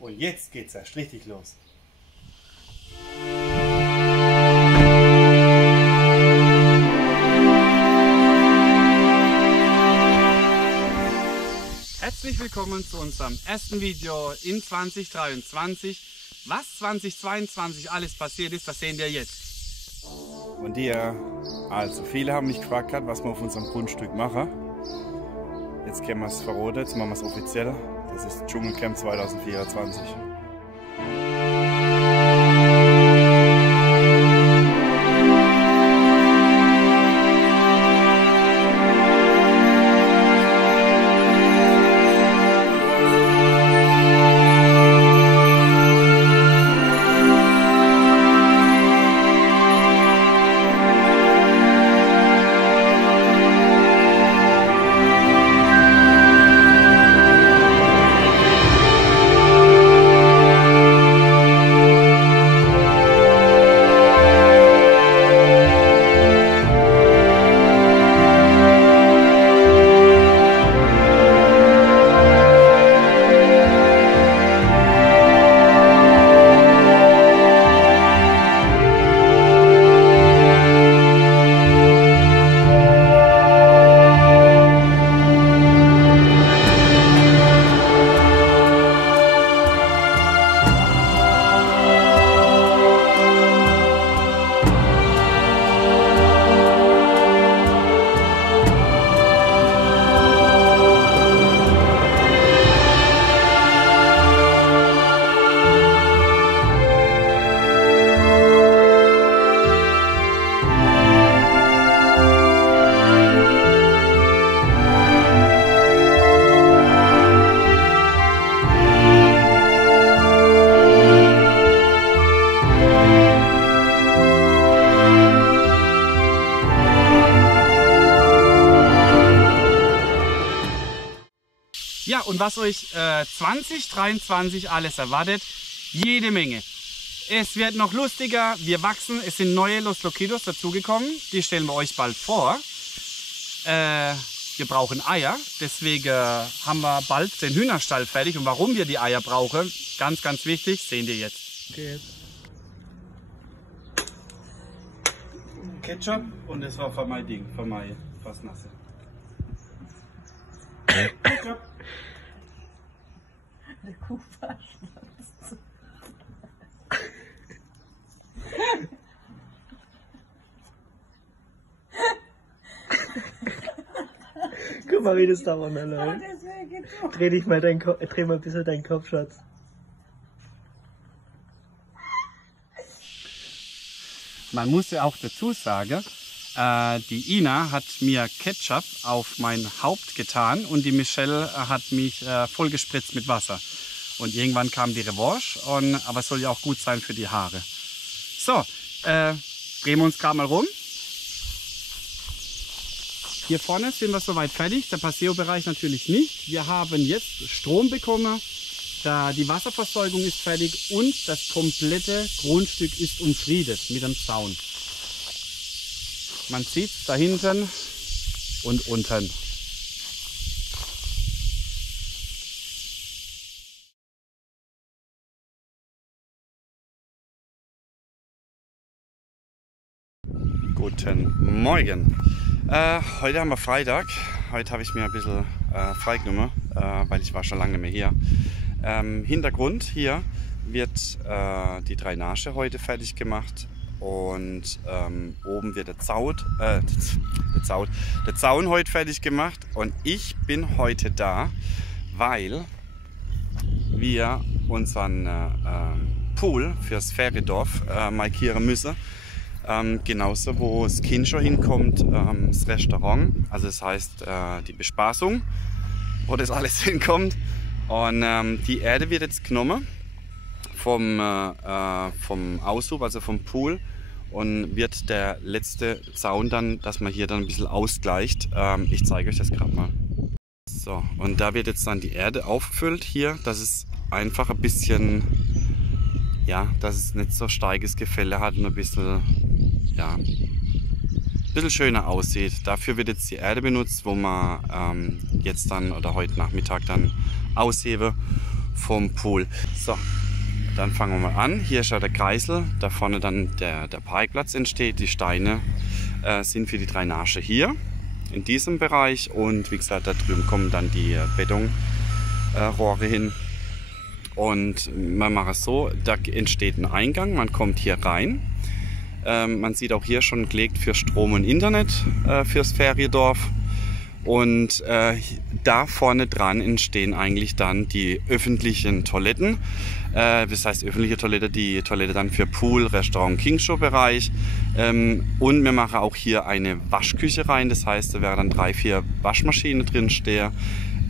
Und jetzt geht's erst richtig los. Herzlich willkommen zu unserem ersten Video in 2023. Was 2022 alles passiert ist, das sehen wir jetzt. Und also viele haben mich gefragt, was wir auf unserem Grundstück machen. Jetzt können wir es verraten, jetzt machen wir es offiziell. Das ist Dschungelcamp 2024. Ja, und was euch 2023 alles erwartet, jede Menge. Es wird noch lustiger, wir wachsen, es sind neue Los Loquitos dazugekommen, die stellen wir euch bald vor. Wir brauchen Eier, deswegen haben wir bald den Hühnerstall fertig. Und warum wir die Eier brauchen, ganz, ganz wichtig, sehen wir jetzt. Okay. Ketchup und das war für mein Ding, für mein fast nasse. Ketchup. Der Kuhverschluss. Guck mal, wie das da runter läuft. Dreh mal ein bisschen deinen Kopf, Schatz. Man muss ja auch dazu sagen, die Ina hat mir Ketchup auf mein Haupt getan und die Michelle hat mich voll gespritzt mit Wasser. Und irgendwann kam die Revanche, aber es soll ja auch gut sein für die Haare. So, drehen wir uns gerade mal rum. Hier vorne sind wir soweit fertig, der Paseo-Bereich natürlich nicht. Wir haben jetzt Strom bekommen, die Wasserversorgung ist fertig und das komplette Grundstück ist umfriedet mit einem Zaun. Man sieht es da hinten und unten. Guten Morgen. Heute haben wir Freitag. Heute habe ich mir ein bisschen freigenommen, weil ich war schon lange nicht mehr hier. Hintergrund hier wird die Drainage heute fertig gemacht. Und oben wird der Zaun heute fertig gemacht. Und ich bin heute da, weil wir unseren Pool fürs Feriendorf markieren müssen. Genauso, wo das Kind schon hinkommt, das Restaurant, also das heißt die Bespaßung, wo das alles hinkommt. Und die Erde wird jetzt genommen vom Aushub, also vom Pool, und wird der letzte Zaun dann, dass man hier dann ein bisschen ausgleicht. Ich zeige euch das gerade mal. So, und da wird jetzt dann die Erde aufgefüllt hier, dass es einfach ein bisschen, ja, dass es nicht so starkes Gefälle hat und ein bisschen, ja, ein bisschen schöner aussieht. Dafür wird jetzt die Erde benutzt, wo man jetzt dann oder heute Nachmittag dann aushebe vom Pool. So, dann fangen wir mal an. Hier ist ja der Kreisel, da vorne dann der Parkplatz entsteht. Die Steine sind für die Drainage hier in diesem Bereich und wie gesagt, da drüben kommen dann die Betonrohre hin. Und man macht es so, da entsteht ein Eingang, man kommt hier rein. Man sieht auch hier schon gelegt für Strom und Internet fürs Feriendorf. Und da vorne dran entstehen eigentlich dann die öffentlichen Toiletten. Das heißt öffentliche Toilette, die Toilette dann für Pool, Restaurant, Kingshow-Bereich. Und wir machen auch hier eine Waschküche rein. Das heißt, da wäre dann 3-4 Waschmaschinen drin stehen.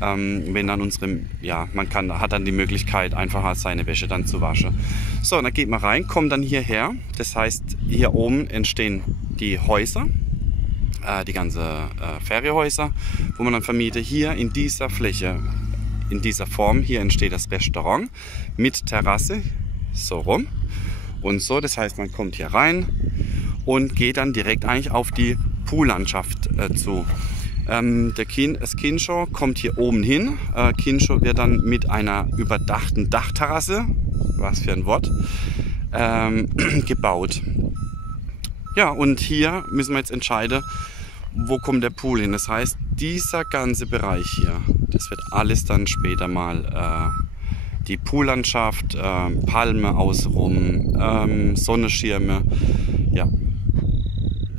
Wenn dann hat dann die Möglichkeit, einfach seine Wäsche dann zu waschen. So, dann geht man rein, kommt dann hierher. Das heißt, hier oben entstehen die Häuser. Die ganze Ferienhäuser, wo man dann vermietet. Hier in dieser Fläche, in dieser Form, hier entsteht das Restaurant mit Terrasse, so rum und so. Das heißt, man kommt hier rein und geht dann direkt eigentlich auf die Poollandschaft zu. Das Kingshow kommt hier oben hin. Kingshow wird dann mit einer überdachten Dachterrasse, was für ein Wort, gebaut. Ja, und hier müssen wir jetzt entscheiden, wo kommt der Pool hin. Das heißt, dieser ganze Bereich hier, das wird alles dann später mal die Poollandschaft, Palme außenrum, Sonnenschirme. Ja,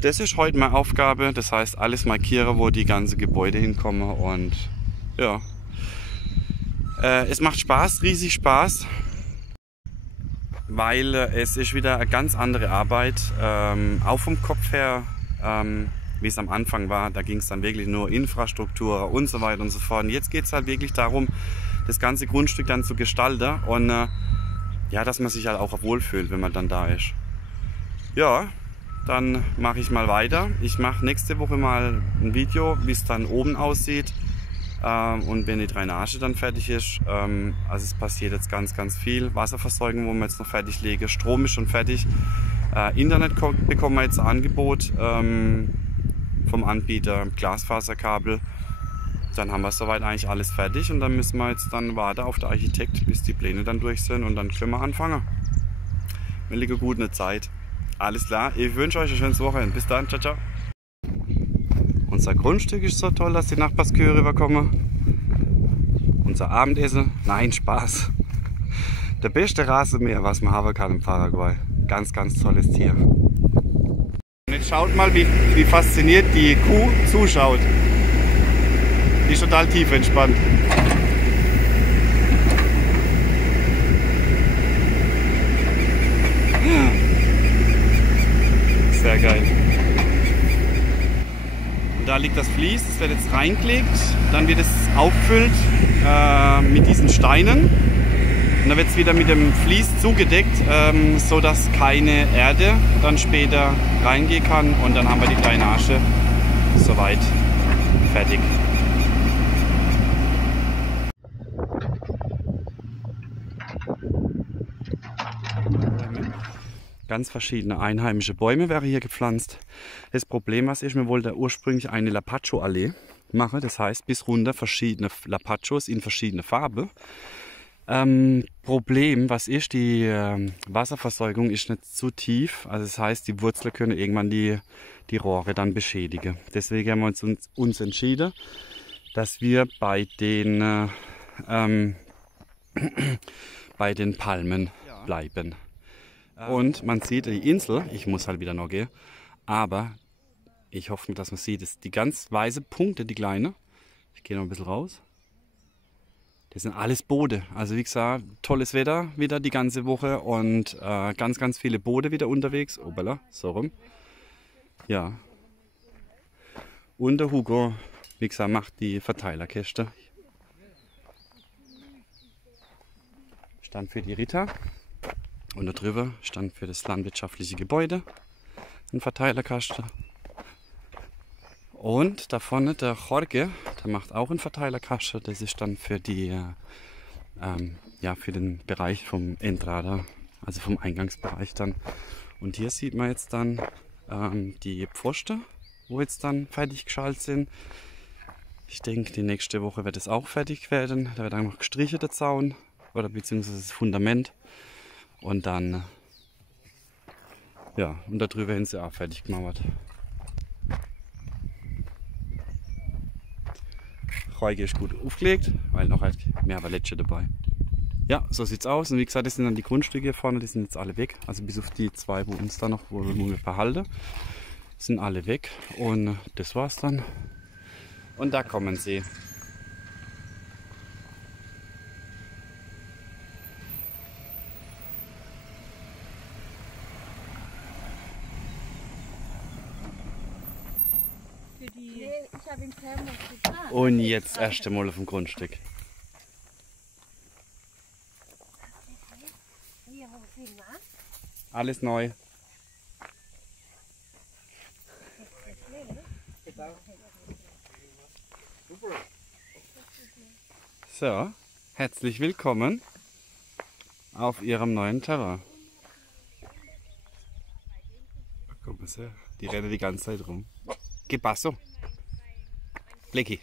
das ist heute meine Aufgabe. Das heißt, alles markieren, wo die ganzen Gebäude hinkommen. Und ja, es macht Spaß, riesig Spaß. Weil es ist wieder eine ganz andere Arbeit, auch vom Kopf her, wie es am Anfang war. Da ging es dann wirklich nur Infrastruktur und so weiter und so fort. Und jetzt geht es halt wirklich darum, das ganze Grundstück dann zu gestalten und ja, dass man sich halt auch wohlfühlt, wenn man dann da ist. Ja, dann mache ich mal weiter. Ich mache nächste Woche mal ein Video, wie es dann oben aussieht. Und wenn die Drainage dann fertig ist, also es passiert jetzt ganz, ganz viel. Wasserversorgung, wo wir jetzt noch fertig legen, Strom ist schon fertig. Internet bekommen wir jetzt ein Angebot vom Anbieter, Glasfaserkabel. Dann haben wir soweit eigentlich alles fertig und dann müssen wir jetzt dann warten auf den Architekt, bis die Pläne dann durch sind und dann können wir anfangen. Wir liegen gut in der Zeit. Alles klar, ich wünsche euch ein schönes Wochenende. Bis dann, ciao, ciao. Unser Grundstück ist so toll, dass die Nachbarskühe rüberkommen. Unser Abendessen, nein, Spaß. Der beste Rasenmäher, was man haben kann im Paraguay. Ganz, ganz tolles Tier. Und jetzt schaut mal, wie fasziniert die Kuh zuschaut. Die ist total tief entspannt. Sehr geil. Da liegt das Vlies, das wird jetzt reingelegt, dann wird es auffüllt mit diesen Steinen und dann wird es wieder mit dem Vlies zugedeckt, so dass keine Erde dann später reingehen kann und dann haben wir die Drainage soweit fertig. Ganz verschiedene einheimische Bäume wären hier gepflanzt. Das Problem, was ist, wir wollten ursprünglich eine Lapacho-Allee machen. Das heißt, bis runter verschiedene Lapachos in verschiedene Farben. Problem, was ist, die Wasserversorgung ist nicht zu tief. Also das heißt, die Wurzeln können irgendwann die Rohre dann beschädigen. Deswegen haben wir uns entschieden, dass wir bei den Palmen bleiben. Und man sieht die Insel, ich muss halt wieder noch gehen, aber ich hoffe, dass man sieht, dass die ganz weiße Punkte, die kleine, ich gehe noch ein bisschen raus, das sind alles Boote. Also wie gesagt, tolles Wetter wieder die ganze Woche und ganz, ganz viele Boote wieder unterwegs. Obala, so rum. Ja. Und der Hugo, wie gesagt, macht die Verteilerkäste. Stand für die Ritter. Und da drüber stand für das landwirtschaftliche Gebäude ein Verteilerkasten. Und da vorne der Jorge, der macht auch einen Verteilerkasten. Das ist dann für für den Bereich vom Entrada, also vom Eingangsbereich dann. Und hier sieht man jetzt dann die Pfosten, wo jetzt dann fertig geschaltet sind. Ich denke, die nächste Woche wird es auch fertig werden. Da wird dann noch gestrichen, der Zaun. oder beziehungsweise das Fundament. Und dann, ja, und darüber hin sie auch fertig gemauert. Räuge ist gut aufgelegt, weil noch halt mehr war Letsche dabei. Ja, so sieht's aus. Und wie gesagt, das sind dann die Grundstücke hier vorne, die sind jetzt alle weg. Also bis auf die zwei, wo uns da noch, wo wir behalten, sind alle weg. Und das war's dann. Und da kommen sie. Und jetzt das erste Mal auf dem Grundstück. Alles neu. So, herzlich willkommen auf Ihrem neuen Terrain. Guck mal, die rennen die ganze Zeit rum. Que paso? Blackie.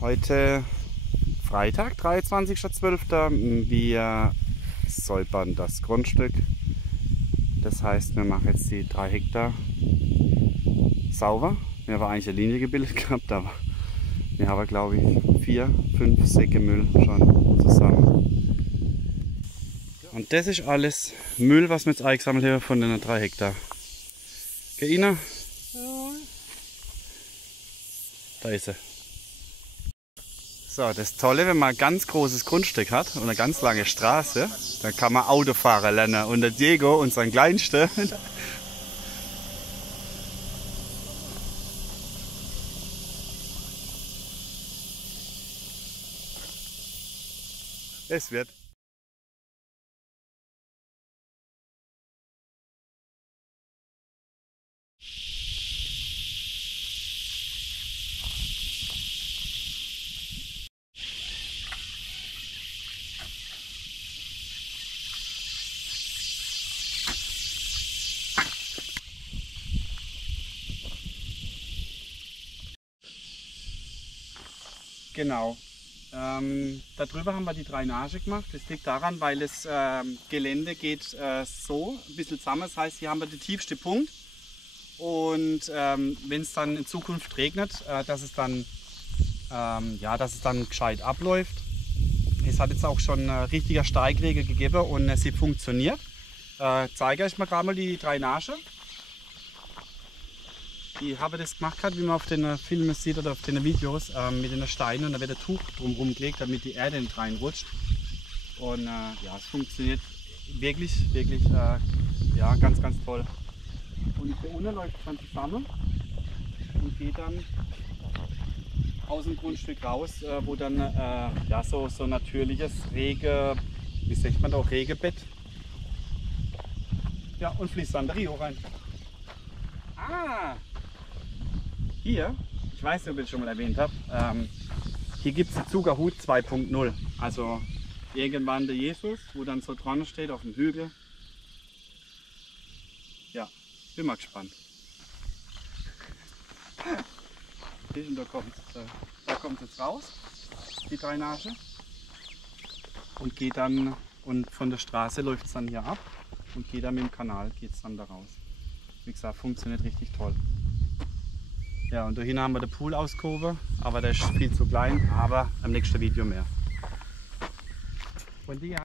Heute Freitag, 23.12. Wir säubern das Grundstück. Das heißt, wir machen jetzt die 3 Hektar sauber. Wir haben eigentlich eine Linie gebildet gehabt, aber wir haben, glaube ich, 4, 5 Säcke Müll schon zusammen. Und das ist alles Müll, was wir jetzt eingesammelt haben von den 3 Hektar. Geh, Ina? Ja. Da ist sie. So, das Tolle, wenn man ein ganz großes Grundstück hat und eine ganz lange Straße, dann kann man Autofahrer lernen. Und der Diego, unser Kleinster, es wird. Genau. Darüber haben wir die Drainage gemacht. Das liegt daran, weil das Gelände geht so ein bisschen zusammen. Das heißt, hier haben wir den tiefsten Punkt. Und wenn es dann in Zukunft regnet, dass es dann gescheit abläuft. Es hat jetzt auch schon richtiger Steigregen gegeben und sie funktioniert. Zeige euch mal gerade mal die Drainage. Ich habe das gemacht, wie man auf den Filmen sieht oder auf den Videos, mit den Steinen, und da wird ein Tuch drumherum gelegt, damit die Erde nicht reinrutscht. Und ja, es funktioniert wirklich, ja, ganz, ganz toll. Und hier unten läuft es dann zusammen und geht dann aus dem Grundstück raus, wo dann ja, so natürliches wie sagt man da, Regenbett, ja, und fließt dann der Rio rein. Ah! Hier, ich weiß nicht, ob ich es schon mal erwähnt habe, hier gibt es die Zuckerhut 2.0. Also irgendwann der Jesus, wo dann so dran steht auf dem Hügel. Ja, bin mal gespannt. Und da kommt jetzt raus, die Drainage. Und geht dann, und von der Straße läuft es dann hier ab und geht dann mit dem Kanal, geht es dann da raus. Wie gesagt, funktioniert richtig toll. Ja, und da hinten haben wir den Pool ausgehoben, aber der ist viel zu klein, aber im nächsten Video mehr. Und die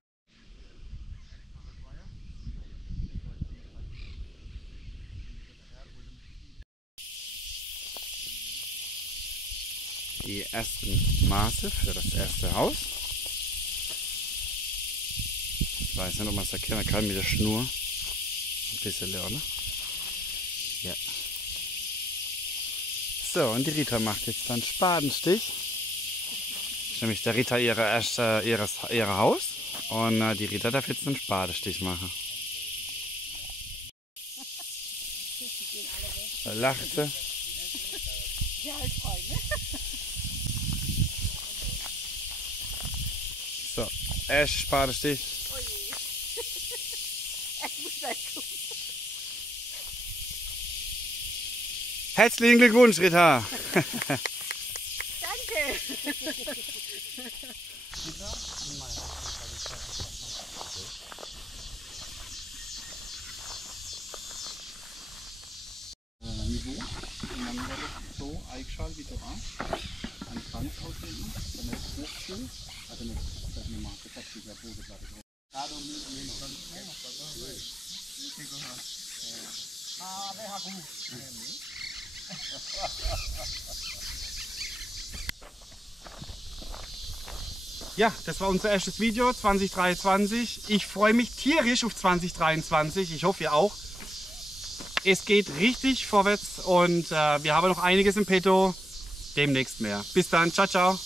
ersten Maße für das erste Haus. Ich weiß nicht, ob man es erkennen kann mit der Schnur. Ein bisschen lernen. Ja. So, und die Rita macht jetzt dann Spatenstich. Das ist nämlich der Rita ihr Haus. Und die Rita darf jetzt einen Spadestich machen. Da lacht sie. Ja, halt voll, ne? So, erst Spadestich. Oh je. Ich muss gleich gucken. Herzlichen Glückwunsch, Rita. Danke. Niveau. Und dann wird es so eingeschaltet wie du hast. An Kranz ausnehmen, dann wird es hochfüllen. Also nicht, das nicht machen, das hat sich ja Bodenplatte drauf. Ja, das war unser erstes Video 2023. Ich freue mich tierisch auf 2023. Ich hoffe, ihr auch. Es geht richtig vorwärts und wir haben noch einiges im Petto. Demnächst mehr. Bis dann. Ciao, ciao.